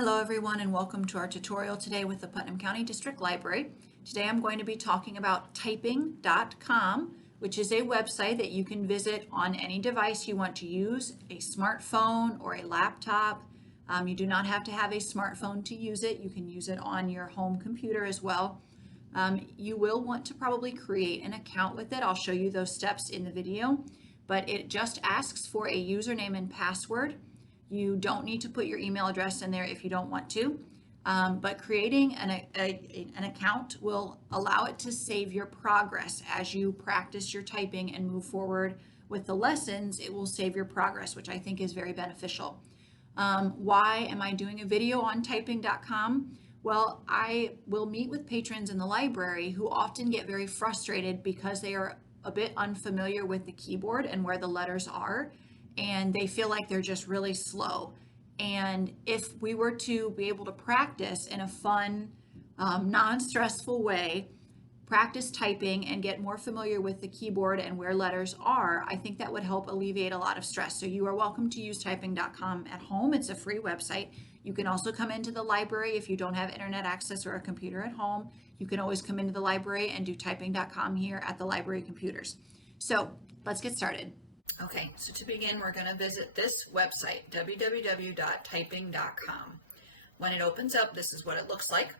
Hello everyone and welcome to our tutorial today with the Putnam County District Library. Today I'm going to be talking about typing.com, which is a website that you can visit on any device you want to use, a smartphone or a laptop. You do not have to have a smartphone to use it. You can use it on your home computer as well. You will want to probably create an account with it. I'll show you those steps in the video, but it just asks for a username and password. You don't need to put your email address in there if you don't want to, but creating an account will allow it to save your progress as you practice your typing and move forward with the lessons. It will save your progress, which I think is very beneficial. Why am I doing a video on typing.com? Well, I will meet with patrons in the library who often get very frustrated because they are a bit unfamiliar with the keyboard and where the letters are, and they feel like they're just really slow. And if we were to be able to practice in a fun, non-stressful way, practice typing and get more familiar with the keyboard and where letters are, I think that would help alleviate a lot of stress. So you are welcome to use typing.com at home. It's a free website. You can also come into the library if you don't have internet access or a computer at home. You can always come into the library and do typing.com here at the library computers. So let's get started. Okay, so to begin, we're going to visit this website, www.typing.com. When it opens up, this is what it looks like.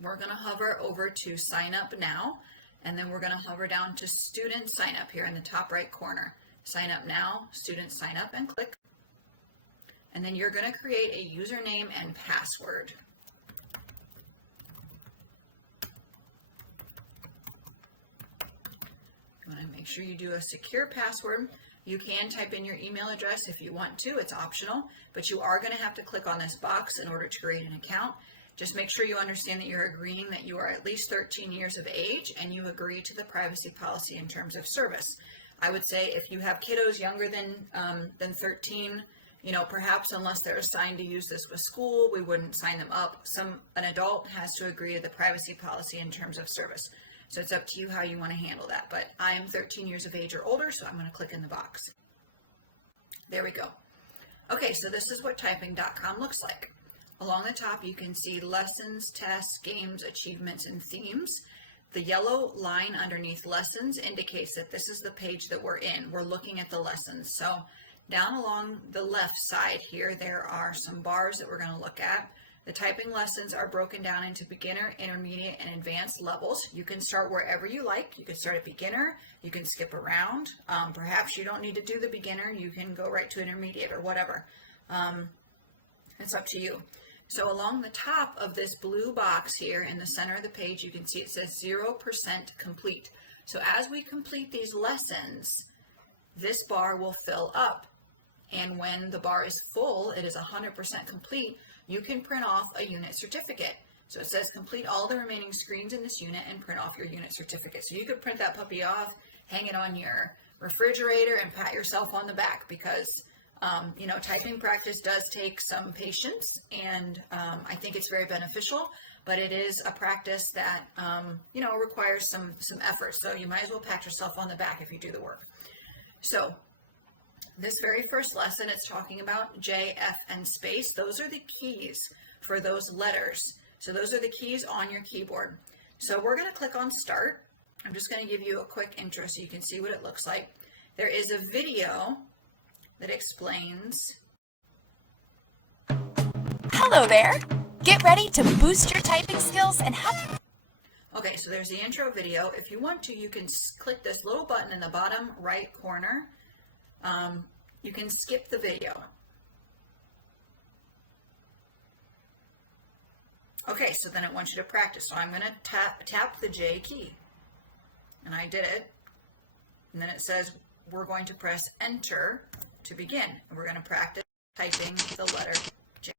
We're going to hover over to Sign Up Now, and then we're going to hover down to Student Sign Up here in the top right corner. Sign Up Now, Student Sign Up, and click. And then you're going to create a username and password. You want to make sure you do a secure password. You can type in your email address if you want to. It's optional, but you are going to have to click on this box in order to create an account. Just make sure you understand that you're agreeing that you are at least 13 years of age and you agree to the privacy policy in terms of service. I would say if you have kiddos younger than 13, perhaps unless they're assigned to use this with school, we wouldn't sign them up. An adult has to agree to the privacy policy in terms of service. So it's up to you how you want to handle that. But I am 13 years of age or older, so I'm going to click in the box. There we go. Okay, so this is what typing.com looks like. Along the top, you can see lessons, tests, games, achievements, and themes. The yellow line underneath lessons indicates that this is the page that we're in. We're looking at the lessons. So down along the left side here, there are some bars that we're going to look at. The typing lessons are broken down into beginner, intermediate, and advanced levels. You can start wherever you like. You can start at beginner. You can skip around. Perhaps you don't need to do the beginner. You can go right to intermediate or whatever. It's up to you. So along the top of this blue box here in the center of the page, you can see it says 0% complete. So as we complete these lessons, this bar will fill up. And when the bar is full, it is 100% complete, you can print off a unit certificate. So it says complete all the remaining screens in this unit and print off your unit certificate. So you could print that puppy off, hang it on your refrigerator, and pat yourself on the back because, typing practice does take some patience, and I think it's very beneficial, but it is a practice that, requires some effort. So you might as well pat yourself on the back if you do the work. So this very first lesson, it's talking about J, F, and space. Those are the keys for those letters. So those are the keys on your keyboard. So we're going to click on Start. I'm just going to give you a quick intro so you can see what it looks like. There is a video that explains. Hello there. Get ready to boost your typing skills and have. Okay, so there's the intro video. If you want to, you can click this little button in the bottom right corner. You can skip the video. Okay, so then it wants you to practice. So I'm going to tap the J key. And I did it. And then it says we're going to press Enter to begin. And we're going to practice typing the letter J.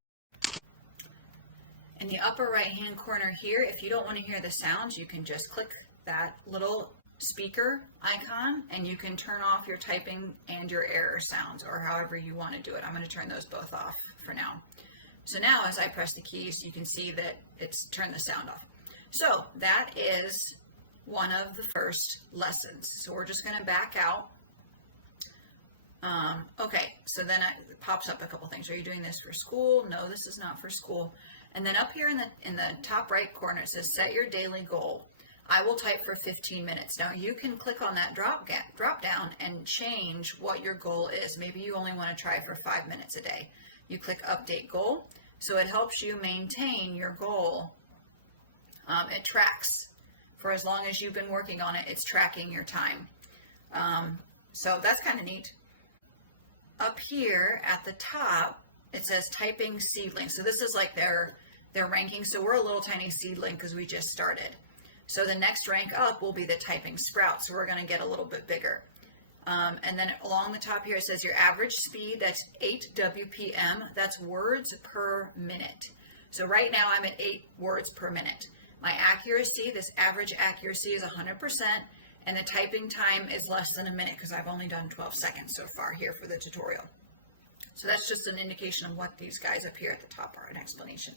In the upper right-hand corner here, if you don't want to hear the sounds, you can just click that little speaker icon and you can turn off your typing and your error sounds, or however you want to do it. I'm going to turn those both off for now. So now as I press the keys, you can see that it's turned the sound off. So that is one of the first lessons. So we're just going to back out Okay, so then it pops up a couple things. Are you doing this for school? No, this is not for school. And then up here in the top right corner, it says set your daily goal. I will type for 15 minutes. Now you can click on that drop down and change what your goal is. Maybe you only want to try for 5 minutes a day. You click update goal. So it helps you maintain your goal. It tracks for as long as you've been working on it. It's tracking your time. So that's kind of neat. Up here at the top, it says typing seedling. So this is like their ranking. So we're a little tiny seedling because we just started. So the next rank up will be the typing sprout. So we're going to get a little bit bigger. And then along the top here, it says your average speed, that's 8 WPM. That's words per minute. So right now I'm at 8 words per minute. My accuracy, this average accuracy is 100%. And the typing time is less than a minute because I've only done 12 seconds so far here for the tutorial. So that's just an indication of what these guys up here at the top are, an explanation.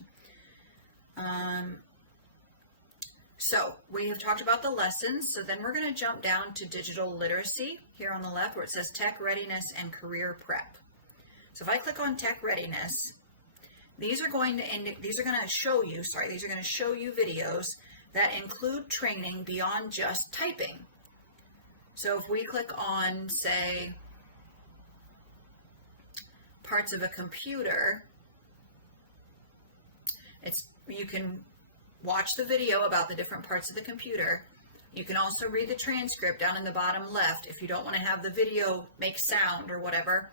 So we have talked about the lessons. So then we're going to jump down to digital literacy here on the left where it says tech readiness and career prep. So if I click on tech readiness, these are going to show you videos that include training beyond just typing. So if we click on, say, parts of a computer, you can watch the video about the different parts of the computer. You can also read the transcript down in the bottom left. If you don't want to have the video make sound or whatever,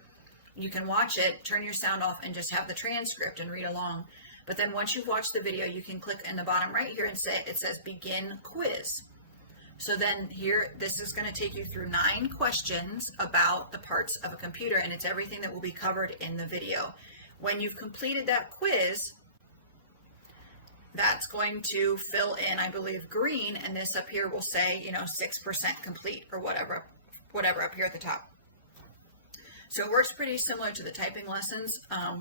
you can watch it, turn your sound off, and just have the transcript and read along. But then once you've watched the video, you can click in the bottom right here and it says begin quiz. So then here, this is going to take you through 9 questions about the parts of a computer, and it's everything that will be covered in the video. When you've completed that quiz, that's going to fill in, I believe, green, and this up here will say, 6% complete or whatever up here at the top. So it works pretty similar to the typing lessons,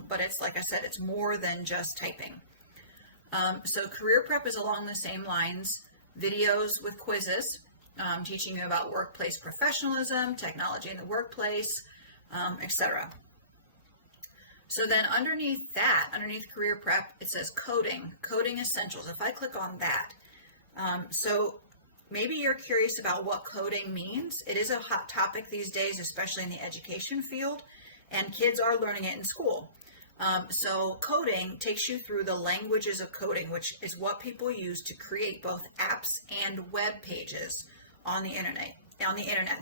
but it's, like I said, it's more than just typing. So career prep is along the same lines. Videos with quizzes, teaching you about workplace professionalism, technology in the workplace, etc. So then underneath career prep, it says coding essentials. If I click on that, so maybe you're curious about what coding means. It is a hot topic these days, especially in the education field, and kids are learning it in school. So coding takes you through the languages of coding, which is what people use to create both apps and web pages on the internet.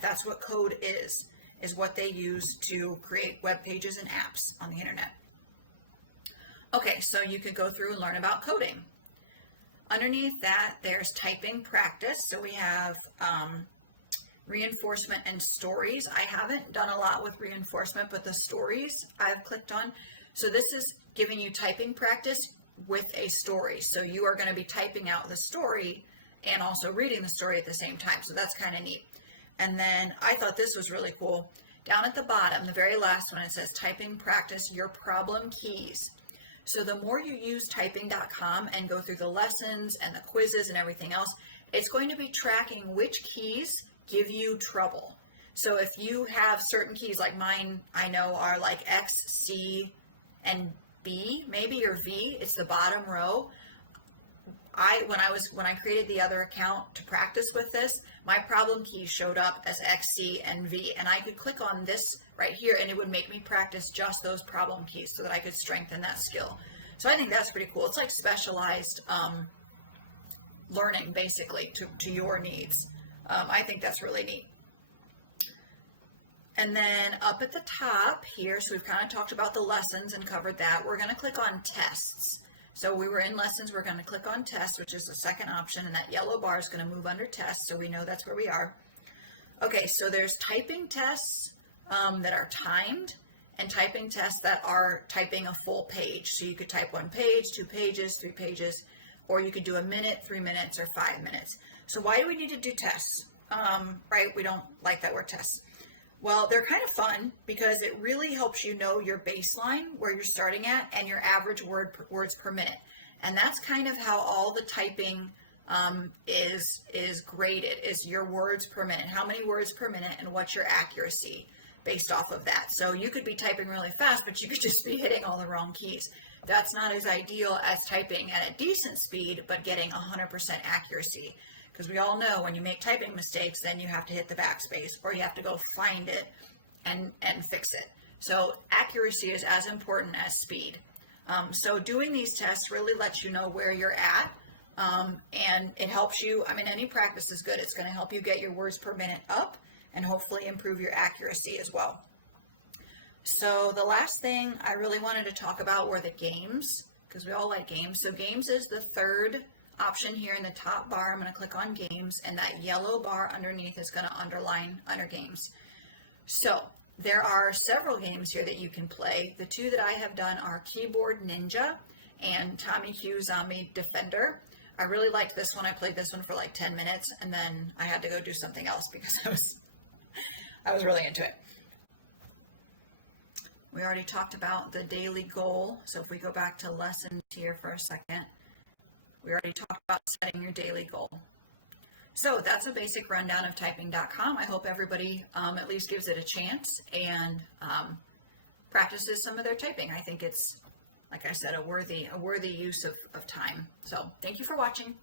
That's what code is what they use to create web pages and apps on the internet. Okay, so you could go through and learn about coding. Underneath that, there's typing practice. So we have reinforcement and stories. I haven't done a lot with reinforcement, but the stories I've clicked on. So this is giving you typing practice with a story. So you are going to be typing out the story and also reading the story at the same time. So that's kind of neat. And then I thought this was really cool. Down at the bottom, the very last one, it says typing practice your problem keys. So the more you use typing.com and go through the lessons and the quizzes and everything else, it's going to be tracking which keys give you trouble. So if you have certain keys, like mine, I know are like X, C, and B, maybe, or V, it's the bottom row. When I created the other account to practice with this, my problem keys showed up as X, C, and V, and I could click on this right here and it would make me practice just those problem keys so that I could strengthen that skill. So I think that's pretty cool. It's like specialized learning, basically, to your needs. I think that's really neat. And then up at the top here, so we've kind of talked about the lessons and covered that. We're going to click on tests. So we were in lessons, we're going to click on tests, which is the second option, and that yellow bar is going to move under tests, so we know that's where we are. Okay, so there's typing tests that are timed, and typing tests that are typing a full page. So you could type 1 page, 2 pages, 3 pages, or you could do 1 minute, 3 minutes, or 5 minutes. So why do we need to do tests? Right, we don't like that word tests. Well, they're kind of fun because it really helps you know your baseline, where you're starting at, and your average words per minute. And that's kind of how all the typing is graded, is your words per minute. How many words per minute and what's your accuracy based off of that. So you could be typing really fast, but you could just be hitting all the wrong keys. That's not as ideal as typing at a decent speed, but getting 100% accuracy. Because we all know when you make typing mistakes, then you have to hit the backspace or you have to go find it and fix it. So accuracy is as important as speed. So doing these tests really lets you know where you're at. And it helps you, I mean, any practice is good. It's going to help you get your words per minute up and hopefully improve your accuracy as well. So the last thing I really wanted to talk about were the games, because we all like games. So games is the third option here in the top bar. I'm going to click on games, and that yellow bar underneath is going to underline under games. So there are several games here that you can play. The two that I have done are Keyboard Ninja and Tommy Q Zombie Defender. I really liked this one. I played this one for like 10 minutes, and then I had to go do something else because I was really into it. We already talked about the daily goal. So if we go back to lessons here for a second, we already talked about setting your daily goal. So that's a basic rundown of typing.com. I hope everybody at least gives it a chance and practices some of their typing. I think it's, like I said, a worthy use of time. So thank you for watching.